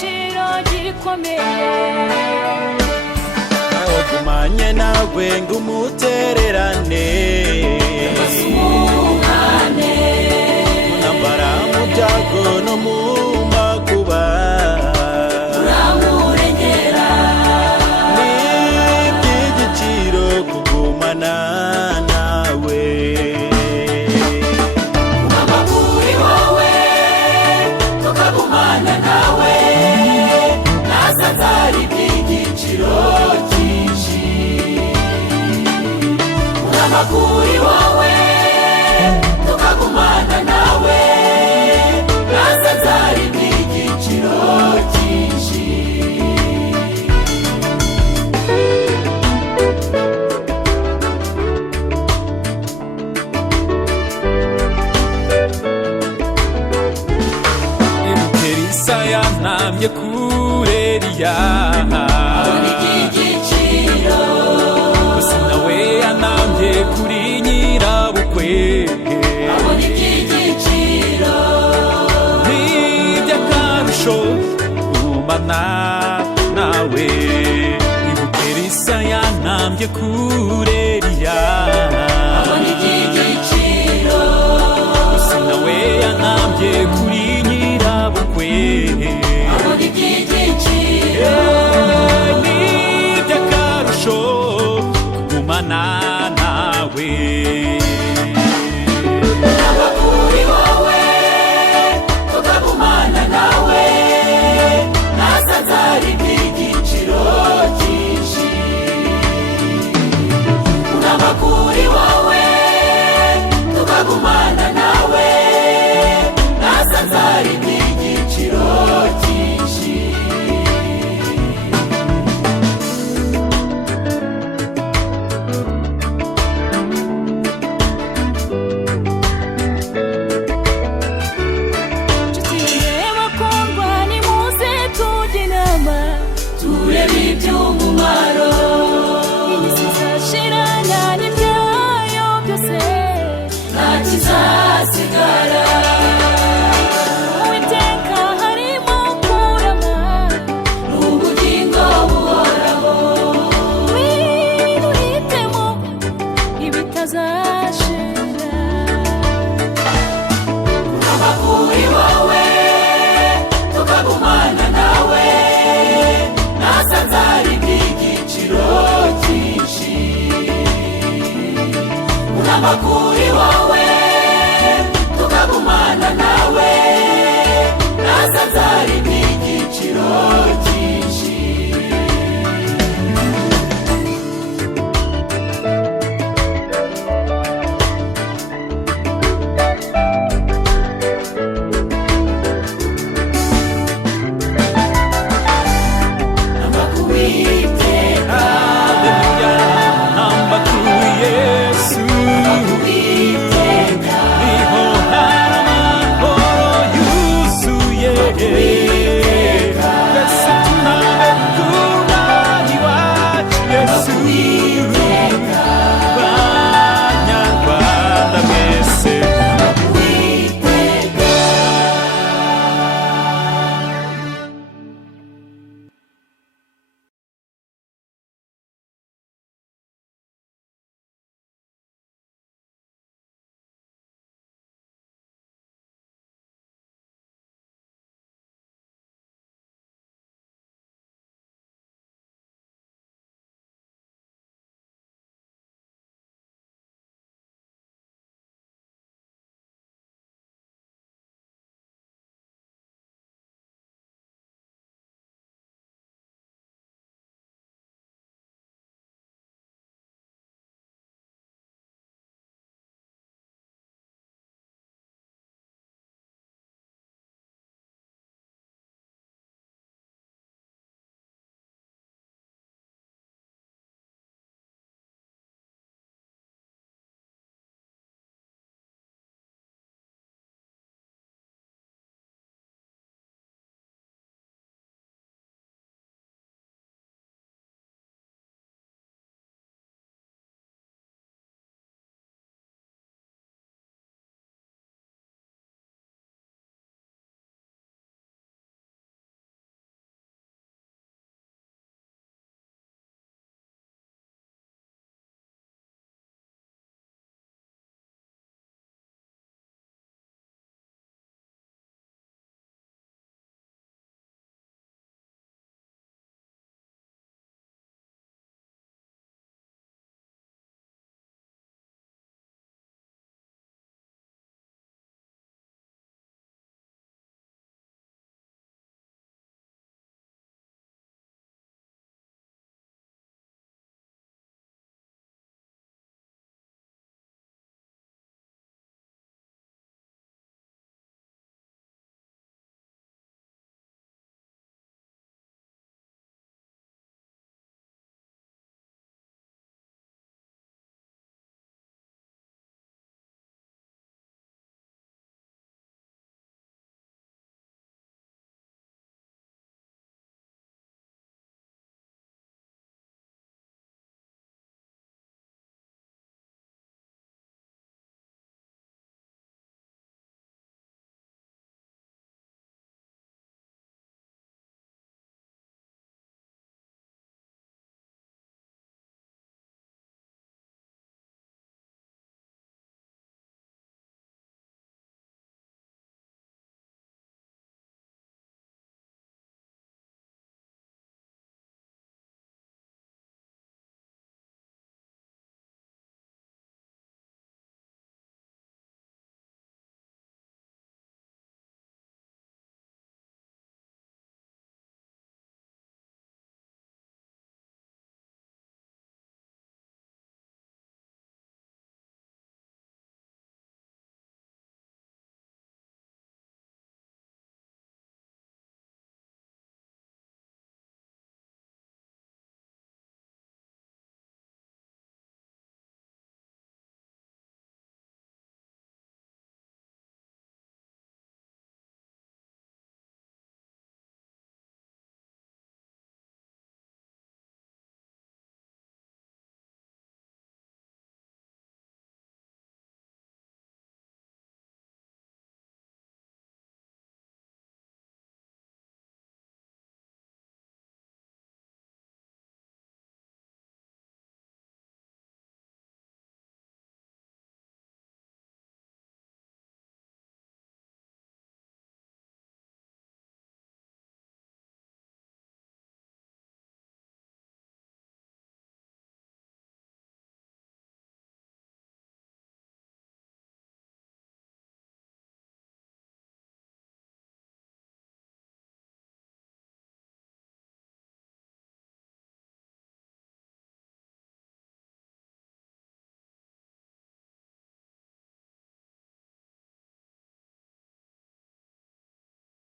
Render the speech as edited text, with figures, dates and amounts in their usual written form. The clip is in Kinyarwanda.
igiciro gikomeye. Nagumanye nawe ngo umutererane, unambara mu byago no mu makuba, uramurengera. ni iby'igiciro kugumana nawe. Mama kuri wowe tukagumana nawe, nasanze ari iby'igiciro cyinshi. Mama kuri wowe tukagumana nawe, nasanze ari iby'igiciro cyinshi. Elisa yantamye kure Eliya, Abona igiciro, gusa nawe yantamye kuri nyirabukwe. abona igiciro, N'iby'akarusho gumana nawe, ibuka Elisa yantamye kure Eliya, abona igiciro, gusa nawe yantamye kuri nyirabukwe. abona igiciro. N'iby'akarusho kugumana nawe. Mama kuri wowe tukagumana nawe, nasanze ari iby'igiciro cyinshi. Mama kuri wowe tukagumana nawe, nasanze ari iby'igiciro cyinshi. Turebe iby'umumaro, iyi si izashirana n'ibyayo byose, nta kizasigara. Uwiteka harimo kurama n'ubugingo buhoraho. Wiruhitemo ibitazashira. Mama kuri wowe tukagumana nawe, nasanze ari iby'igiciro cyinshi. Mama kuri wowe